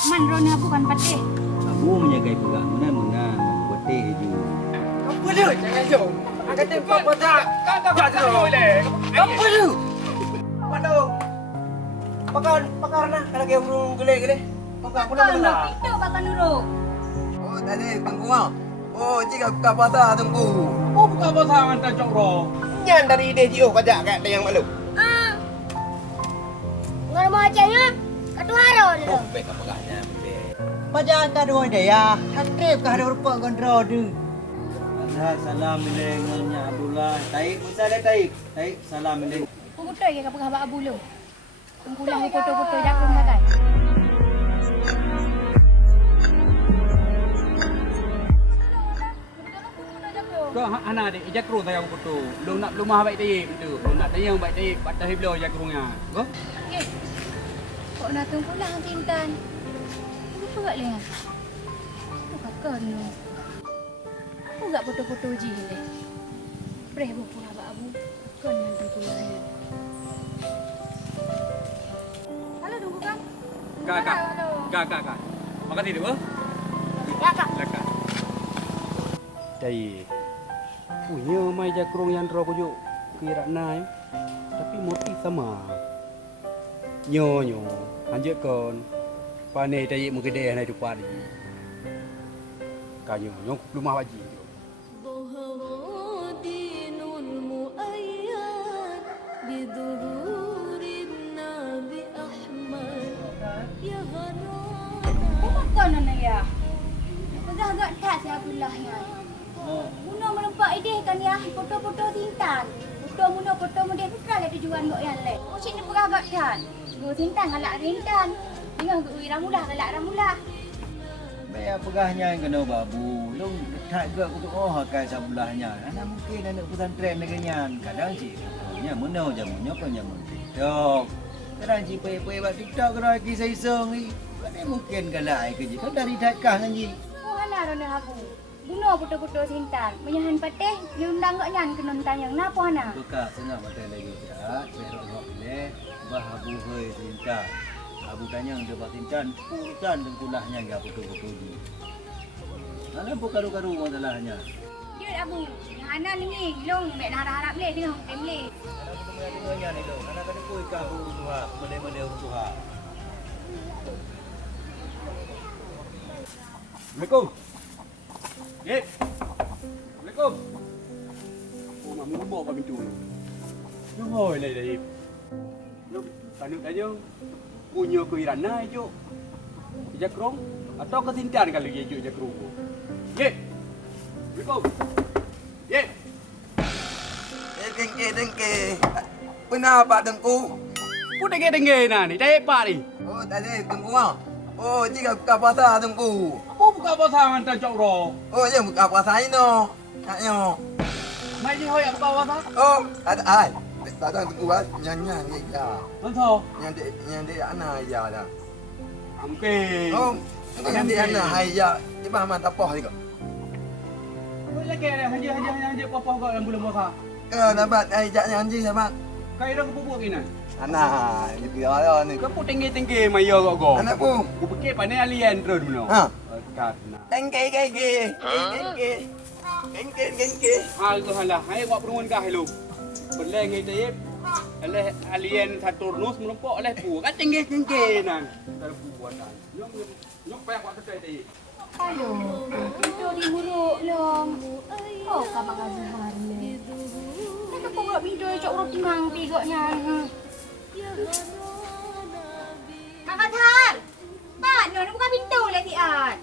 Man rona bukan patih. Aku menjaga pegang mana buat teh je. Apa dia? Jangan jom. Nak kata apa tak? Tak boleh. Apa dia? Waduh. Pakar nah kalau dia burung gele-gele. Pakar aku nak mana? Itu bakal nuruk. Oh, tadi tunggu ah. Oh, jika buka pasar tunggu. Oh, buka pasar hantar cok ro. Nyan dari ide jio kajak kat yang malu. Ngar mau acanya. Katu haro dulu. Oh, baik apa kahnya betul. Macam kan dua dia. Hatrip kah ada rupa kontrol tu. Allah salam bilangnya Abdullah. Taib masalah taib. Taib salam bilang. Aku betul ke kapal abu lu. Tunggulah foto-foto dak pun bagai. Kau anak adik jakru saya aku tu. Lu nak rumah baik taib tu. Lu nak tayang baik taib, patah hiblo jakrunya. Go. Eh. Kok nak tunggulah Tintan. Apa gak leh? Bukan kan lu. Aku gak foto-foto je le. Breh buku abu. Kan yang tunggulah. Halo tunggu kan? Kak. Makan tidur ke? Kakak. Lakak. Taib. Punya mai jakrung yang ro kujuk kira nai. Tapi motif sama. Nyo anjek kon. Pane taib mungkin dia nai depan ni. Kanyo nyong rumah waji. Bukan nana ya. Agak-agak tak si Abdullah ya. Muna melempak ide kan ya foto-foto Tintan. Foto dia bukan ada tujuan kok yang lain. Oh sini pun agak kan. Gua Tintan galak Tintan. Dengan gua ramulah galak ramulah. Bayar pegahnya yang kena babu. Lu tak juga untuk akan sebelahnya. Anak mungkin anak pesantren negerinya. Kadang cik punya mana jamunya pun jamu TikTok. Kadang cik pay buat TikTok kalau kisah iseng ni. Mana mungkin galak kerja. Kau dari dakah kan cik. Oh ana rona aku. Bunuh foto-foto Tintan. Menyahan patih diundang kok nyan ke nonton yang napa ana. Buka setengah mata lagi tak. Perok nak pilih. Bahabu hoi Tintan. Abu tanya dia buat Tintan. Putan tengkulahnya enggak betul-betul ni. Mana pun karu-karu masalahnya. Dia abu. Yang ana ni long mek harap-harap le tengah tem le. Tengah-tengahnya ni tu. Kadang-kadang pun ikan urus Tuhan. Mendek-mendek urus Tuhan. Assalamualaikum. Yep. Assalamualaikum. Oh, mak mau bawa pintu ni. Nhoi lai dai. Lu tanuk aja. Punya keiran nai juk. Jakrong atau kesintan kalau dia juk jakrong. Yep. Assalamualaikum. Yep. Dengke. Kenapa tengku? Pun dengar nah ni. Dai pak ni. Oh, tadi tunggu ah. Oh, jika buka pasar tunggu. Apa buka pasar hantar cok ro? Oh, yang buka pasar ini no. Naknya. Mai ni hoi buka pasar? Oh, ada ai. Tak tunggu ah. Nyanyi ni ya. Manto. Yang dia anak ya dah. Ampe. Oh, yang dia anak hai ya. Cepat mah tak poh juga. Boleh ke hanya papa kau yang belum makan. Dapat ai jak nyanyi dapat. Kau dah kepupuk kena. Anak, ni dia ni. Kau pun tinggi mai yo kau. Anak pun. Ku fikir pandai alien terus benar. Ha. Karena. Dengke. Hal tu halah. Hai buat perungun kah lu. Boleh ngai tayep. Oleh alien satu nus melompok oleh pu. Kan tinggi nan. Dari buatan. Nyok payah buat kedai tayep. Aduh, itu dimuruk long. Oh, kabang azhar le. Nak apa buat video cok roti mang tigoknya. Kakak Tan. Pak, no, buka pintu lah si At.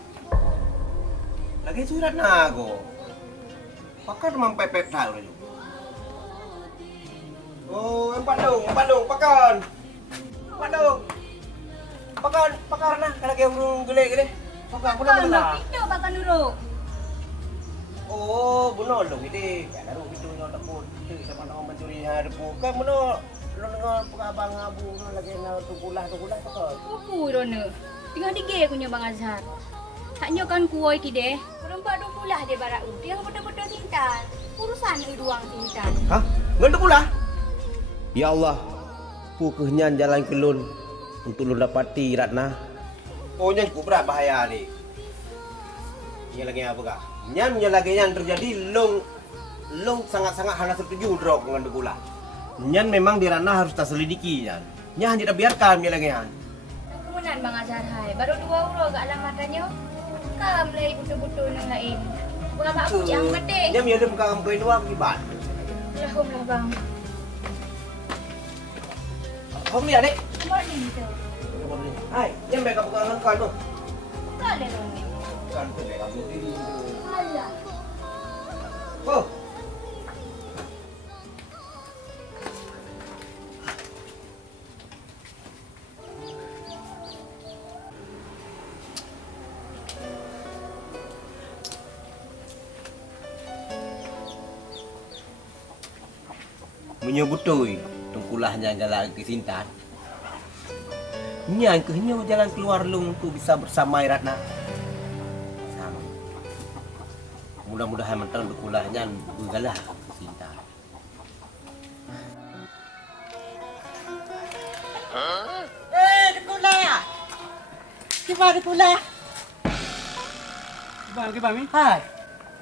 Lagi surat nak aku. Pakar memang pepet tahu ni. Oh, empat dong, pakar. Pakar nah kalau dia burung gele-gele. Pakar aku nak mana? Pintu bakal nuruk. Oh, bunuh lu ini. Ya, lalu itu yang takut. Itu sama orang mencuri harapu. Kan bunuh. Lu dengar abang abu lagi nak tunggulah pakar. Kupu rona. Tengah digeh punya Bang Azhar. Haknya kan kuoi kide. Perempuan tu pula dia barak dia betul-betul Tintan. Urusan ruang Tintan. Hah? Ngentuk pula? Ya Allah. Pukehnya jalan kelun untuk lu dapati Ratna. Oh nyan ku berat bahaya ni. Nya lagi apa kah? Nyan lagi yang terjadi long sangat-sangat hana setuju drop dengan degula. Nyan memang di ranah harus terselidiki nyan. Nyan tidak biarkan nya lagi nyan. Kemudian Bang Azhar hai. Baru 2 euro kat alamatannya. Kam lagi betul-betul yang lain. Bukan mak aku yang penting. Nyan ada bukan kamu koin doang kibat. Alhamdulillah bang. Kau ni adik. Morning tu. Hai, nyan mereka bukan kan tu. Bukan ada orang ni. Kan tu mereka berdiri. Alah. Oh. Menyebutui tungkulahnya jalan ke Sintan. Nya kehenyo jalan keluar lung tu bisa bersama Ratna. Sama. Mudah-mudahan mentang tungkulahnya bergalah ke Sintan. Dekulah. Kibar dekulah. Kibar mi. Hai.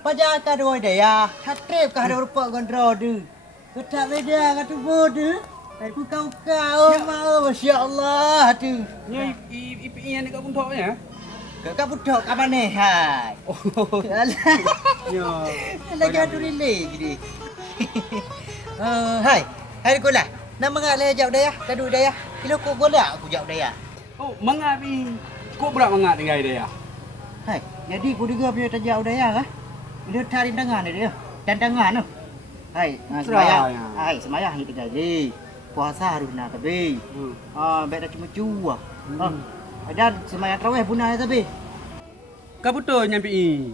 Paja ka doi de ya. Hatrep ka ada rupa gondro du. Ketak beda ka tu bodu. Aku kau mau masya-Allah tu. Nya ipi yang dekat puntoknya. Kau budak ka mana hai. Oh. Alah. Nya. Lagi adu rile gini. Hai. Hai dekulah. Nama ngale jauh dah ya. Tadu dah ya. Kilo ko golak aku jauh dah ya. Oh, mengapi. Kok berat mengat tinggal dia ya? Hai. Jadi ku juga punya tajau dah ya kah? Dia tarik tangan dia. Dan tangan tu. Hai, semayang. Hai, semayang hit kali. Puasa harus nak tapi. Baik dah cuma cuah. Dan semayang tarawih punah tapi. Kau betul nyampi.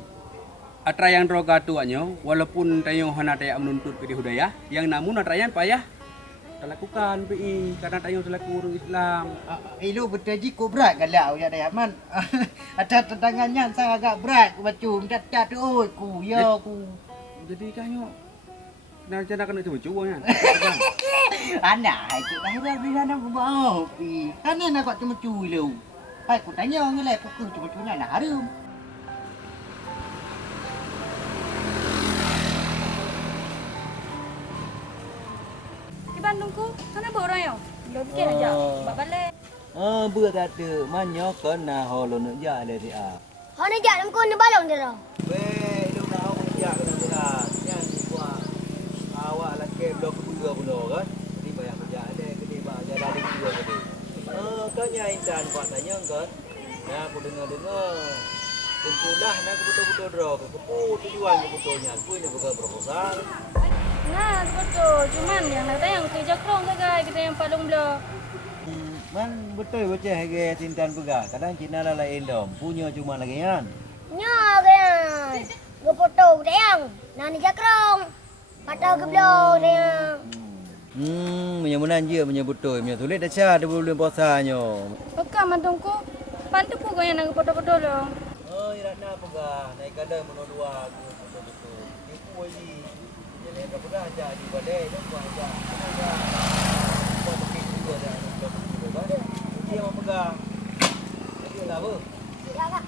Atrayan roga tuanya, walaupun tayo hana tayo menuntut ke hudaya, yang namun atrayan payah lakukan PI karena tayo selaku orang Islam. Ilo bertaji ko berat galau ya dah man. Ada tangannya saya agak berat ku bacum cat tu oi ku ya ku. Jadi tayo nak cakap kena cuba kan. Anak cik dah dah bila nak mau pi. Kan nak kau cuma cuy lu. Hai ku tanya ngelai ku cuma cuy nak harum. Bandung ku, sana bawa orang yo. Lo bikin aja, bab balik. Bữa ta được mà nhớ có na hồ luôn nữa giờ đây thì à. Họ nak jalan ku ni balong dia dah. Weh, lu nak aku kerja kena berat. Yang ni gua awak laki blok kedua pun kan. Jadi banyak kerja ada gede bah jalan lagi dua gede. Kau nyai dan buat tanya kan. Ya, aku dengar. Tengkulah nak betul-betul draw. Kepu tujuan betulnya. Aku ini bukan proposal. Nah, betul. Cuman yang nak tayang kerja krong ke guys, kita yang palung belah. Man betul bocah harga Sintan pegah. Kadang Cina lah lain dom. Punya cuma lagi kan. Nya kan. Go foto tayang. Nani jakrong. Patau ke belah tayang. Menyamunan je punya betul. Punya tulis dah cah ada bulan puasanya. Pekak mandung ku. Pantu ku kau yang nak foto-foto lo. Oh, Iratna pegah. Naik kadang menodua aku betul-betul. Tipu lagi. Jadi kau pegah aja di badai dah buat aja. Pegah. Buat bukit juga dah. Dia mau pegang. Jadi lah apa? Ya kak.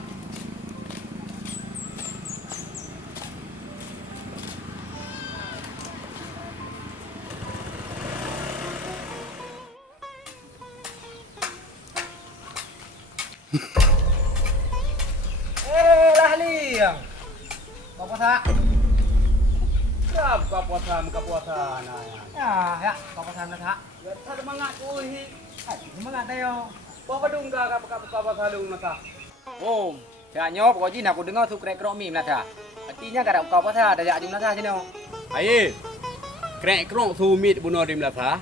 Lahliang. Kau puasa? Kau puasa nah. Ya, kau puasa nak tak? Ya tak semangat ku hi. Semangat tayo. Bawa badung ka puasa lung nata. Oh, saya nyop kau jin aku dengar tu krek krok mim lah tak. Artinya kada kau puasa dah jumlah sah sini. Aye. Krek krong sumit bunuh dim lasa.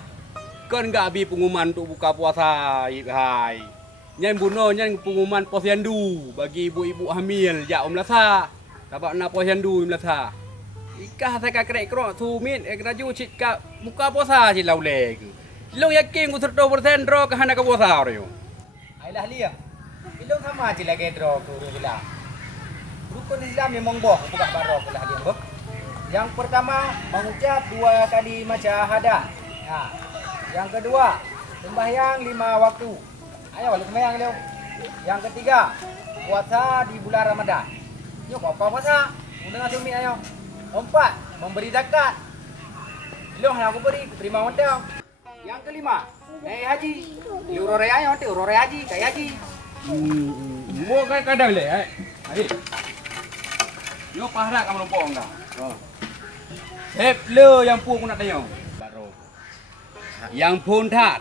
Kan enggak abi pengumuman untuk buka puasa hai. Nyan bunuh nyan pengumuman posyandu bagi ibu-ibu hamil jak lasa. Tabak na posyandu lasa. Ikah saya krek krong sumit raju cik ka buka puasa cik laule ke. Lo yakin ku 100% draw ke hana ka puasa ryo. Ai lahliang. Ilong sama je lagi draw tu bila. Rukun Islam memang boh buka barok lahliang boh. Yang pertama mengucap 2 kali syahadah. Yang kedua sembahyang 5 waktu. Ayo lu sembahyang lu. Yang ketiga, puasa di bulan Ramadan. Yuk kau puasa. Dengan sumi ayo. 4, memberi zakat. Belum yang aku beri, terima hotel. Yang kelima, naik haji. Urore ayo, urore haji, kayak haji. Mau kayak kadang le, Adik. Yo pahala kamu lupa enggak? Oh. Hep le yang pu aku nak tanya. Baro. Yang pun tak.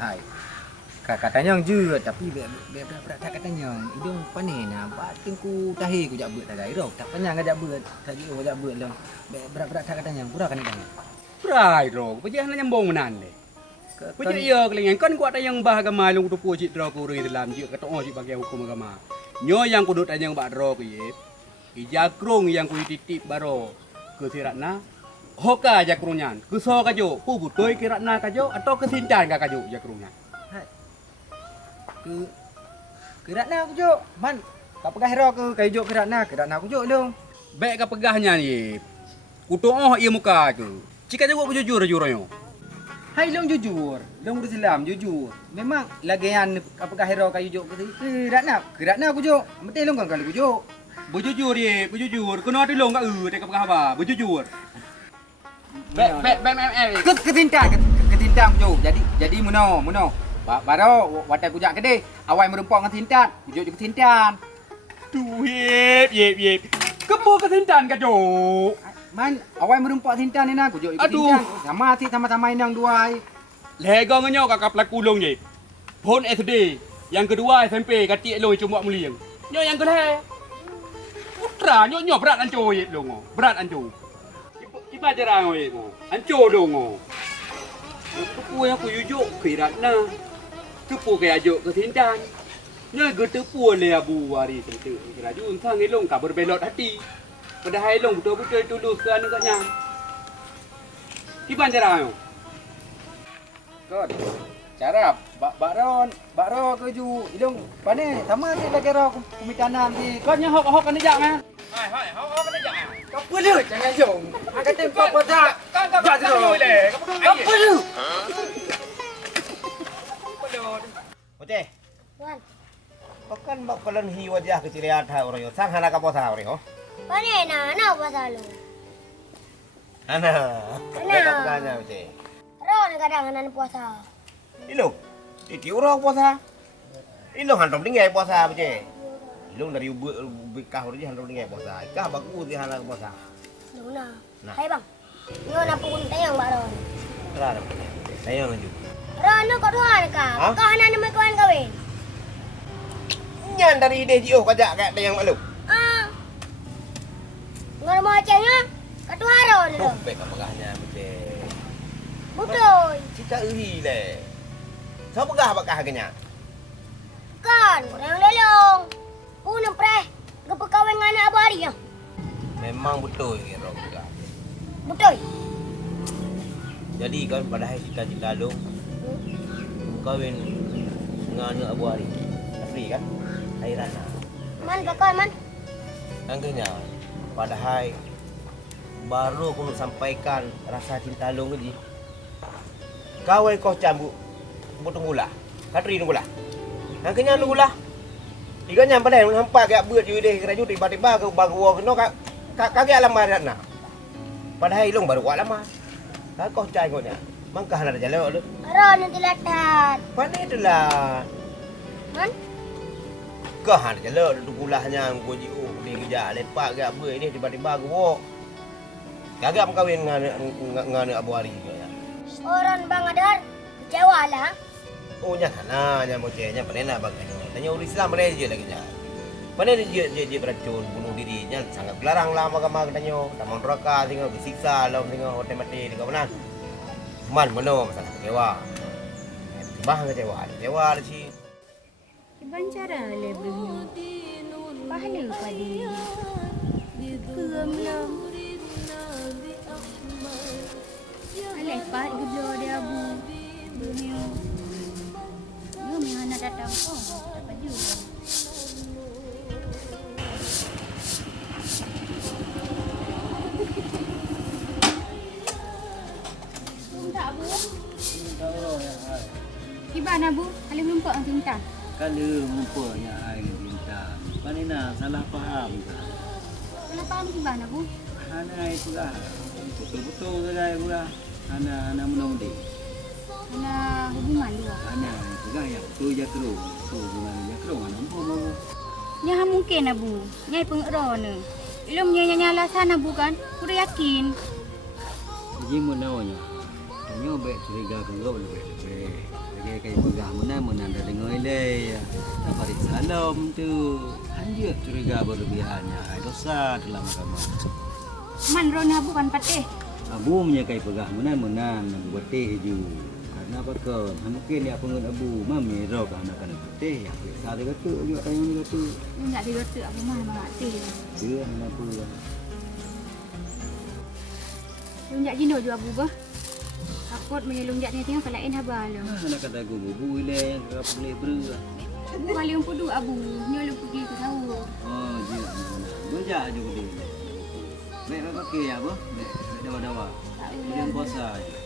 Hai. Katanya yang je tapi berat katanya. Hidung panen nah. Batin tahi ku jak beut tadi ro. Tak panyang jak beut. Tadi jak beut lah. Berat katanya. Pura kan dah. Prai ro. Pajah nak nyambung menan le. Pajah ya kelengan kan kuat yang bah agama long tu pu cik ro ku ri dalam je kata oh cik bagi hukum agama. Nyo yang kudut yang bak ro ku ye. Ijakrung yang ku titip baro ke siratna. Hoka jakrungan. Ku so kajo. Pu butoi kiratna kajo atau kesincan ka kajo jakrungan. Ke ratna aku jok. Man, kau pegah hero ke kayu jok ke ratna aku jok dong. Baik ka pegahnya ni. Kutoh ia muka tu. Cika juga jujur yo. Hai long jujur. Long Islam jujur. Memang lagian kau pegah hero kayu jok ke ratna aku jok. Mesti long kan kali aku jok. Bujujur ye, bujujur. Kena ada long ka dek pegah ba. Bujujur. Baik. Ketintang aku jok. Jadi muno. Baru watak kujak gede. Awai merumpok dengan tintan. Kujuk juga tintan. Tu yep. Kepo kesintan ka jo. Man, awai merumpok tintan ni nak. Kujuk juga tintan. Sama-sama inang dua. Lega ngenyo kakak pelaku long ye. Pon SD. Yang kedua SMP kati long cuma muliang. Nyo yang kedua. Putra nyo berat anco ye long. Berat anco. Kipa jarang ye mo. Anco dong. Kepo yang ku yujuk kiratna. Kepo kaya ajuk ke tintan. Nya getepu le abu wari tentu. Keraju unsang elong ka berbelot hati. Padahal elong betul-betul tulus ke anu katnya. Kiban cara ayo. Kod. Cara bakro keju ilong pane sama si lagi ro kumitanam di. Kau nya hok kan jak mah. Hai, hok kan aja. Kau perlu jangan jong. Angkat tempat pada. Kau perlu le. Kau perlu. Oke. Wan, Pakan bak palan hi wajah ke ciri ada orang yo. Sang hana ka posa orang yo. pane na puasa lu. Hana. Ka pegahnya oke. Ro na kadang nan puasa. Ilong. Iki orang puasa. Ilong hantom tinggal puasa oke. Ilong dari bekah orang hantom tinggal puasa. Ikah baku di hana puasa. Luna. Nah. Hai bang. Nyo na pun tayang baron. Terada. Saya lanjut. Ro no kau tuan ka. Hah? Kau hana nama kawan kawin. Nyan dari ide jio kajak kat yang malu. Ngar mau acanya. Kau tuan ro ni lo. Baik pegahnya betul. Betul. Cita uri le. Sao pegah bakah kenya? Kan, orang lelong. Puno pre. Kepekawin anak abu hari ya. Memang betul kira pegah. Betul. Jadi kan padahal cita-cita lu kawin dengan Abu Hari. Afri kan? Airana. Man kakak man. Angkanya padahal baru aku sampaikan rasa cinta lu ngaji. Kawai kau cambuk tunggulah. Katri tunggulah. Angkanya tunggulah. Iganya padahal nampak gak buat je deh keraju tiba-tiba ke bagu kena kagak lama nak. Padahal ilung baru kuat lama. Kau cai kau nya. Mangkah nak jalan lu. Ro nanti latat. Mana itulah. Man. Kah ada jalan tungulahnya gua jiu di kerja lepak gak ber ini tiba-tiba gua. Gagak kawin dengan Abu Hari juga ya. Orang Bang Adar kecewa lah. Oh nya kana nya bocahnya panena baganya. Tanya orang Islam mana je lagi nya. Mana dia beracun bunuh diri nya sangat larang lah agama katanya. Taman neraka tengok disiksa lah tengok hotel mati tengok mana. Man mana masalah kecewa. Bah kecewa lah sih. Iban cara lebihnya. Pahala padi. Kelam. Alepat gublo dia abu. Dunia. Yo anak datang tak baju. Tak abu. Gimana bu? Kali melumpuk ang tinta. Kala rumpanya ai bintang. Panina salah faham ke? Kenapa ni gimana, Bu? Hana itu lah. Betul-betul saja pula. Hana menaundi. Kena hubungan dua. Hana itu lah yang betul jakrong. Betul dengan jakrong. Hana pun. Nya mungkin Abu. Nyai pengero ne. Ilum nya alasan Abu kan? Kuda yakin. Jadi menaunya. Tanya baik curiga ke kau lebih. Kayak pegang mana dah dengar ilai. Tak farid salam tu. Hanya curiga berlebihannya. Dosa dalam agama. Man ron Abu kan patih. Abu menyakai pegang mana Abu betih je. Karena apa kau? Mungkin dia pengen Abu. Mami rok anak betih. Ya, biasa dia kata juga tayang dia kata. Enggak digotek Abu mah mati. Dia apa ya? Lunjak jindo juga Abu bah. Takut menyelunjak ni tengok kalain habal. Anak kata aku bubu ilai yang kau boleh beru. Abu kali yang pudu Abu. Nyolong pergi ke sawah. Oh, dia. Berjak je dia. Baik apa pakai apa? Baik dawa-dawa. Yang puasa je.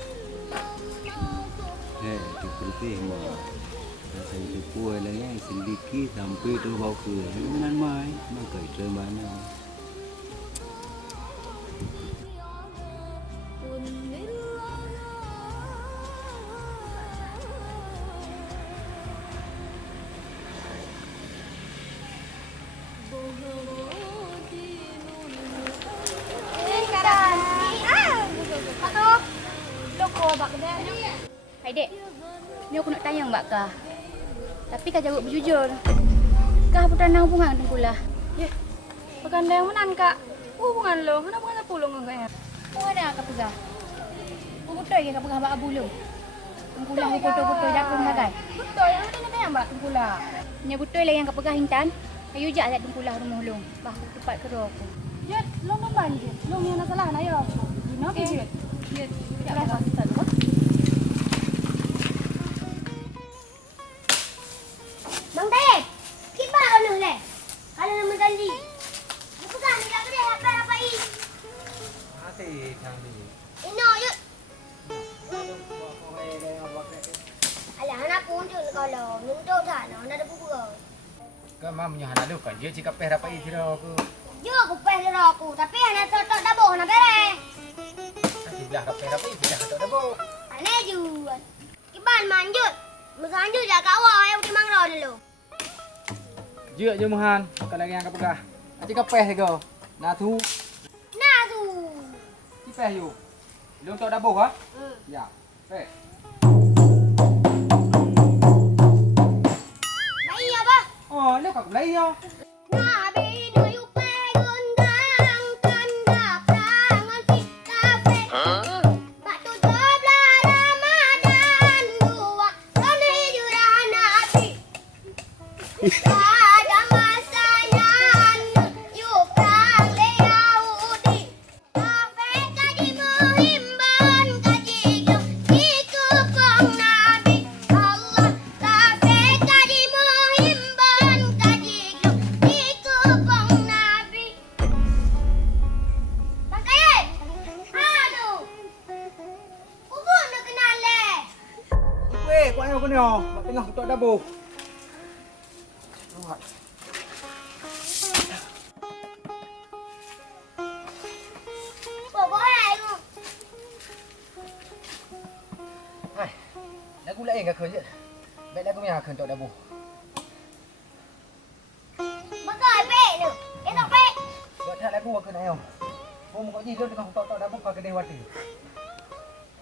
Itu kerupih mah. Rasa itu kuah lah yang sedikit sampai tu bau ke. Dengan mai, maka itu mana. Hai dek, ni aku nak tanya mbak kah. Tapi kau jawab berjujur. Kah putera nak hubungan dengan kulah? Ya, bukan dia yang menan kak. Hubungan lo, kenapa bukan sepuluh dengan kau ya? Kau ada kau pegang? Kau betul ke kau pegang mbak Abu lo? Kulah aku foto-foto jakung hagai. Betul, yang mana nak tanya mbak kulah? Nya betul lah yang kau pegang Intan. Ayo jak ajak kulah rumah lo. Bah, tempat kerja aku. Ya, lo memang je. Lo yang nak salah nak ya. Gimana ke je? Ya, tak rasa tak lu. Bang Taib, kipa kau nuh le. Kalau nama tadi. Bukan ni tak boleh apa apa ini. Asyik kami. Ino yuk. Alah anak pun tu kalau nuntuk tak nak ada buku. Kau mam punya anak lu kan dia cakap peh dapat isi aku. Yo aku peh aku tapi anak tok dah boh nak bere. Sebelah kapeh dapat isi dah tak ada bau. Aneh ju. Kiban manjut. Musanjut jak awak yang di mangrau dulu. Jek je mahan, kalau lagi yang kau pegah. Aci kapeh je kau. Nah tu, Nah tu. si peh you. Lu tak ada bau ha? Ya. Peh. Baik apa? Oh, lu kau belai yo. Nabi nuyu pegundang kanda prangan si kafe. Batu dobla Ramadan dua kali jurah nabi. Ada masanya yuk perang le Yahudi. Kafe kaji muhimban kaji di kepong nabi Allah. Kafe kaji muhimban kaji di kepong nabi. Bangkai, aduh, ubun nak kenal le. Weh, kau yang kau ni oh. Mak tengah tak ada bau. Bawa hai lu. Hai. Lagu lain ke kerja? Baik lagu yang akan tak ada bau. Bangkai pe lu. Tak pe. Buat tak lagu aku nak yo. Bau muka ji lu tengah tak ada bau kau kedai wati.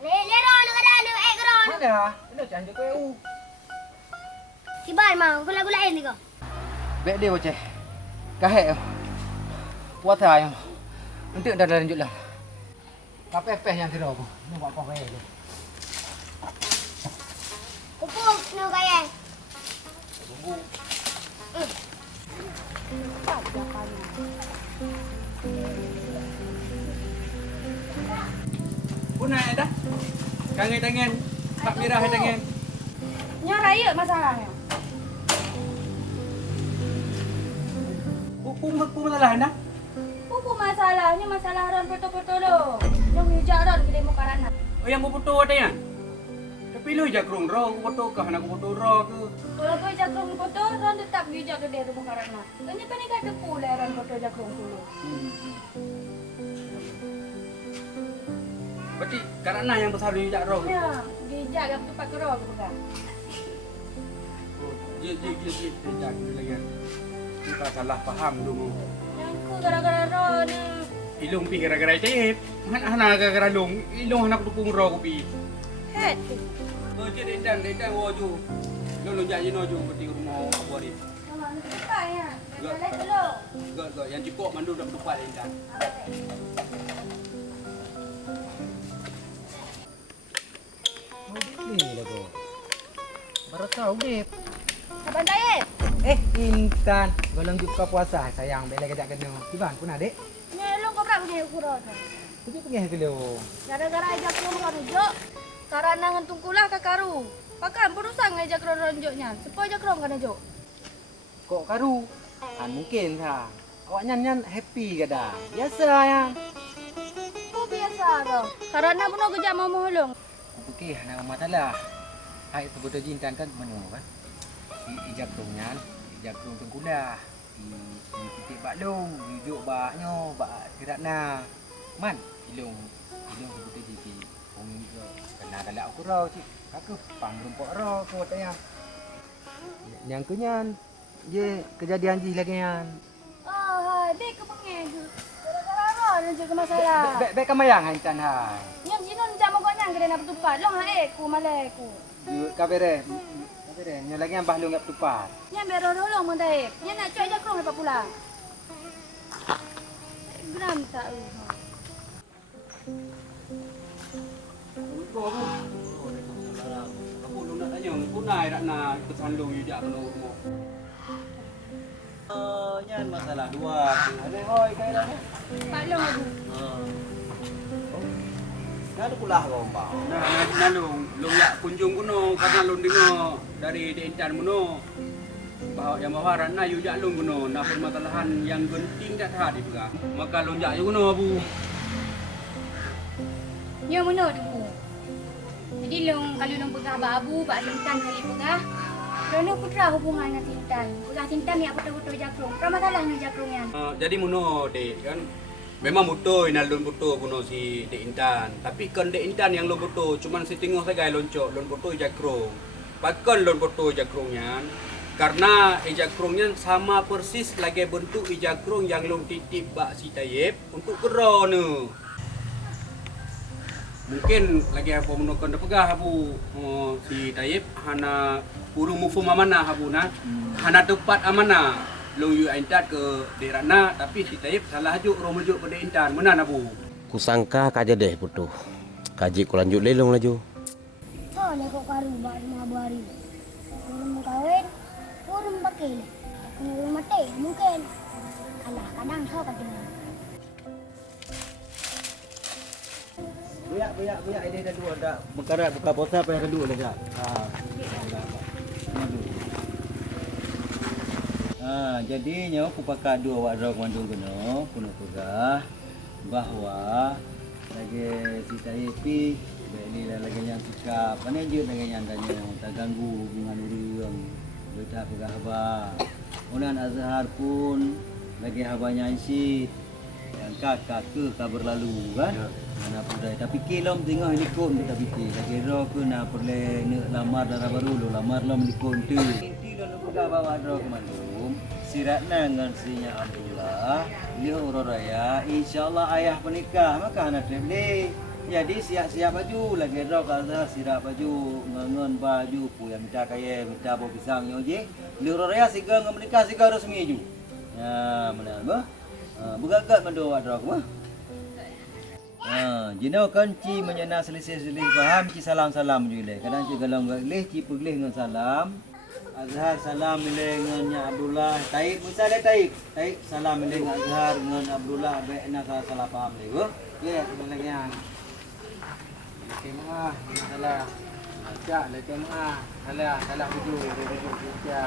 Le ron ada nu ekron. Mana? Ini jangan kau eu. Kiban mau aku lagu lain ni kau. Baik dia bocah. Kahek yo. Puasa yo. Nanti dah lanjut lah. Kapeh-peh yang tidur aku. Ni buat apa baik je. Kupuk nu kaya. Punai dah. Kangen tangan. Pak merah tangan. Nya raya masalahnya. Pupuk masalah dah. Buku masalahnya masalah ron foto-foto lo. Lo hujak ron ke demo karana. Oh yang aku foto ada ya? Tapi lu je kerong roh, aku foto kah nak aku foto roh ke? Kalau kau jakrong foto, ran tetap dia jaga dia rumah karana. Kanya pani kata pula ran foto jakrong dulu. Berarti karena yang besar di jakrong. Ya, dia jaga tempat kerja bukan. Dia jaga lagi. Kita salah faham dulu. Yang ku gara-gara ron. Ilong pi gara-gara cahip. Hana gara-gara long. Ilong anak dukung ro ko pi. Het. Kau jadi dan waju. Lo jadi nojo berarti rumah aku hari. Mama nak apa ya? Nak dulu. Gak yang cukup mandu dah berdepan dan. Ni lah kau. Baru tahu Dip. Abang Taib. Intan, belum buka puasa sayang. Bela kejak kena. Iban pun ada. Ni lu kau berapa punya ukuran? Pergi pergi ke lo. Gara-gara ajak lu makan rujuk. Karena ngantung kulah ke karu. Pakan perusahaan ngajak ronjoknya. Sepoi ajak rong kan ajo. Kok karu? Mungkin ha. Awak nyan happy ke dah. Biasa ya. Ku biasa kau. Karena pun aku jak mau hulung. Okey, nak masalah. Hai sebutan jintan kan mana kan? Ijak rongnya, ijak rong tengkulah. Di titik baklong, duduk baknyo, bak tiratna. Man, ilung sebutan jiki. Ong ke kena galak aku raw cik. Aku pang rumpok raw ko tanya. Yang kunyan je kejadian ji lagi yan. Oh, hai, dek ke pengen. Gara-gara ron aja ke masalah. Bek kamayang hantan hai. Yang jinun jam kau nyang kena nak bertupat. Long hai ku malaiku. Kabere. Nya lagi yang bahlung ngap tupat. Yang bero rolong mun Taib. Yang nak cok ajak rong lepas pulang. Geram tak lu. Aku lu nak tanya, aku naik nak nak kesandung you jak kena rumah. Nyan masalah dua tu. Ada hoi kai dah. Pak Long aku. Kan pulah kau bang. Nah, long yak kunjung kuno karena long dengar dari Intan kuno. Bahawa yang baharan na you jak long kuno, na permasalahan yang genting dak tadi juga. Maka long jak you kuno bu. Yang mana tu? Jadi long kalau long pegah abu, Pak Sintan kali pegah. Kerana putra hubungan dengan Sintan. Pegah Sintan ni apa betul jakrong. Apa masalah dengan jakrong yang? Jadi muno dek kan. Memang betul nak lon betul kuno si Dek Intan. Tapi kan Dek Intan yang lon betul, cuman si tengok saja loncok lon betul jakrong. Pakan lon betul jakrongnya. Karena jakrongnya sama persis lagi bentuk jakrong yang lon titip bak si Taib untuk kerana. Mungkin lagi apa menukar pegah abu si Taib hana urung mufum amanah abu na. Hana tepat amanah. Long yu Intan ke Derana tapi si Taib salah juk ro mejuk ke Intan. Mana abu? Kusangka kaja deh putu. Kaji ku lanjut lelong laju. Oh, ni kok karu ba 5 hari. Belum kawin, belum pakai. Belum mati mungkin. Alah, kadang kau kata ni. Buyak ini dah dua dah. Berkarat buka puasa payah kedua dah. Jadinya aku pakai dua wadrok mandung kena, kuno pegah bahawa lagi si Taipi ini lagi yang sikap, mana je lagi yang tanya tak ganggu hubungan orang, letak pegah haba. Unan Azhar pun lagi habanya isi yang kakak ke kabar lalu kan. Mana pudai tapi kilom tengok ini kon kita fikir lagi roh ke nak perle nak lamar darah baru lo lamar lo menikon tu. Ti lo pegah bawa wadrok mandung. Siratna dengan sinya Abdullah, beliau orang raya, insyaAllah ayah menikah, maka anak beli. Jadi siap-siap baju, lagi roh kalau siap baju, ngengen baju, yang minta kaya, minta bau pisang je. Beliau orang raya siga menikah siga resmi ju. Ya, mana bah? Begagat mendoa roh mah. Jino kunci menyena selisih faham ci salam-salam juga. Kadang ci galang galih ci peglih dengan salam. Azhar salam dengan Nya Abdullah. Taib misalnya Taib salam dengan Azhar dengan Abdullah baik nak salah faham lego. Ya, lagi yang. Kemah, salah. Acak le kemah. Salah baju kerja.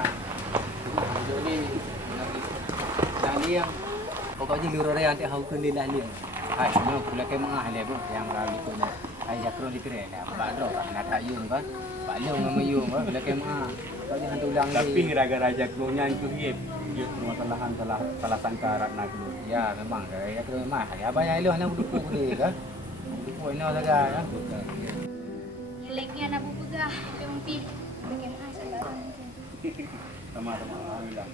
Baju ni. Daliang. Pokoknya lurus yang tak hau kena daliang. Hai, no pula kemah le bro yang rawi tu ni. Ai jakro dikira lah. Pak Dro nak tayung kan. Pak Long dengan Mayung pula kemah. Kau jangan tulang Tapi raga-raja keluarnya itu hip. Dia permasalahan salah sangka ratna keluar. Ya memang saya kena memang. Ya banyak lu hanya duduk dia kan. Duduk ini saja ya. Nilainya nak pegah. Dia mimpi. Bikin ai sekarang. Sama-sama. Alhamdulillah.